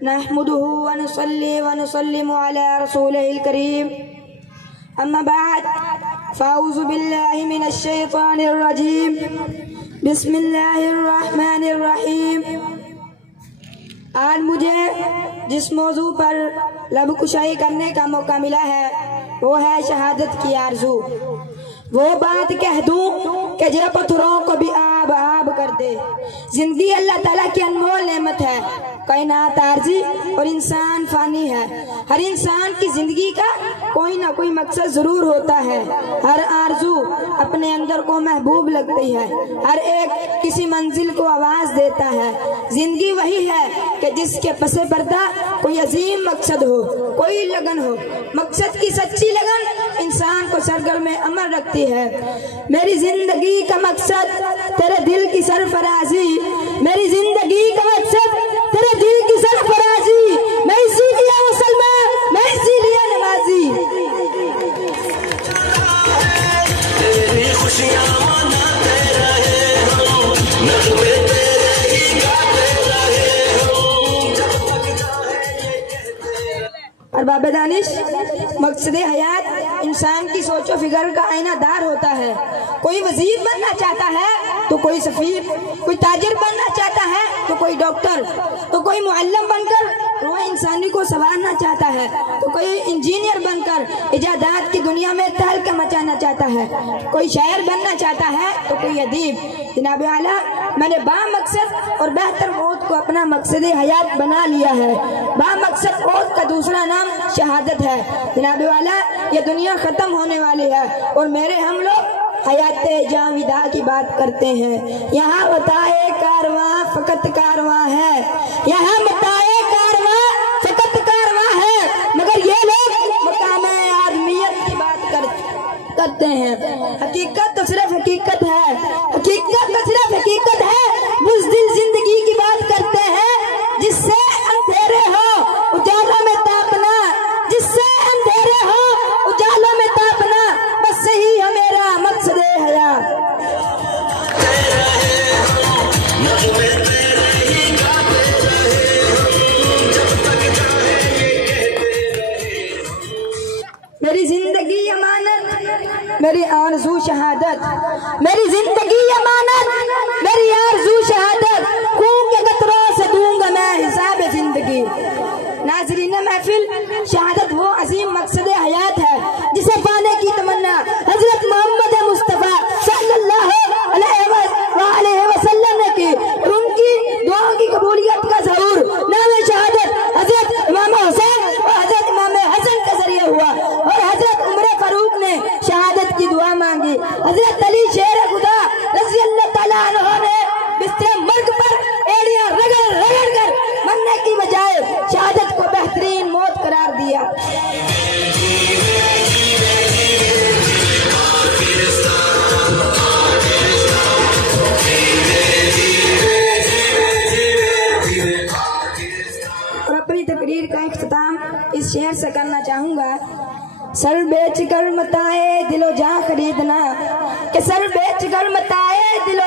नहमदुहु व नुसल्ली व नुसल्लिमु अला रसूलिहिल करीम। अम्मा बाद फ़अऊज़ु बिल्लाहि मिनश शैतानिर रजीम। बिस्मिल्लाहिर रहमानिर रहीम। आज मुझे जिस मौजू पर लब कुशाई करने का मौका मिला है वो है शहादत की आरज़ू। वो बात कह दूं कि जो पत्थरों को भी आब आब कर दे। जिंदगी अल्लाह ताला की अनमोल नेमत है। कायनात आरज़ी और इंसान फानी है। हर इंसान की जिंदगी का कोई ना कोई मकसद जरूर होता है। हर आरज़ू अपने अंदर को महबूब लगती है। हर एक किसी मंजिल को आवाज देता है। जिंदगी वही है कि जिसके पसे पर्दा कोई अजीम मकसद हो, कोई लगन हो। मकसद की सच्ची लगन इंसान को सरगर्म में अमल रखती है। मेरी जिंदगी का मकसद तेरे दिल की सरफराजी। मेरी जिंदगी का मकसद तेरे दिल की सरफराजी। मैं इसीलिए मुसलमान, मैं इसीलिए नमाजी। तेरी खुशियां मनाते रहे हम, नगमे तेरे ही गाते रहे हम, जब तक चाहे ये कहते। और बाबा दानिश, मकसद हयात इंसान की सोचो फिगर का आईनादार होता है। कोई वजीर बनना चाहता है तो कोई सफीर, कोई ताजिर बनना चाहता है तो कोई डॉक्टर, तो कोई मुअल्लिम बनकर रोए इंसानी को संवारना चाहता है, तो कोई इंजीनियर बनकर इजादात की दुनिया में तहलका मचाना चाहता है, कोई शायर बनना चाहता है तो कोई अदीब। जनाब आला, मैंने बामकसद और बेहतर मौत को अपना मकसद हयात बना लिया है। बामकसद मौत का दूसरा नाम शहादत है। जनाब आला, ये दुनिया खत्म होने वाली है और मेरे हम लोग हयाते जाविदा की बात करते हैं। यहाँ बताए कारवां फकत कारवां है। यहाँ बताए कारवां फकत कारवां है, मगर ये लोग मकामे आदमियत की बात करते हैं। हकीकत तो सिर्फ हकीकत है। हकीकत तो सिर्फ हकीकत है। बुज़दिल जिंदगी की बात करते हैं जिससे अंधेरे हो उजालों में तापना, जिससे अंधेरे हो उजालों में तापना, बस यही है मेरा मकसद हया। मेरी जिंदगी अमानत, मेरी आरज़ू शहादत। मेरी जिंदगी अमानत, मेरी आरज़ू शहादत। खून के कतरों से दूंगा मैं हिसाब जिंदगी। नाज़रीन महफिल, शहादत वो अजीम मकसद हयात है जिसे पाने की तमन्ना हजरत मोहम्मद मुस्तफा सल्लल्लाहु अलैहि वसल्लम ने की। उनकी दुआओं की कबूलियत का ज़हूर नाम शहादत हजरत इमाम हुसैन और हजरत इमाम हसन के जरिए हुआ। और हजरत उमर फारूक ने शहादत की दुआ मांगी। हजरत अली शेर खुदा रज़ी अल्लाह तआला अन्हु ने बिस्तर मर्ग पर एड़ियां रगड़ रगड़ कर मरने की बजाय शहादत को बेहतरीन मौत करार दिया। और अपनी तकरीर का इख्तिताम इस शेर से करना चाहूंगा। सर बेच कर मताए दिलो जा खरीदना, कि सर बेच कर मताए दिलो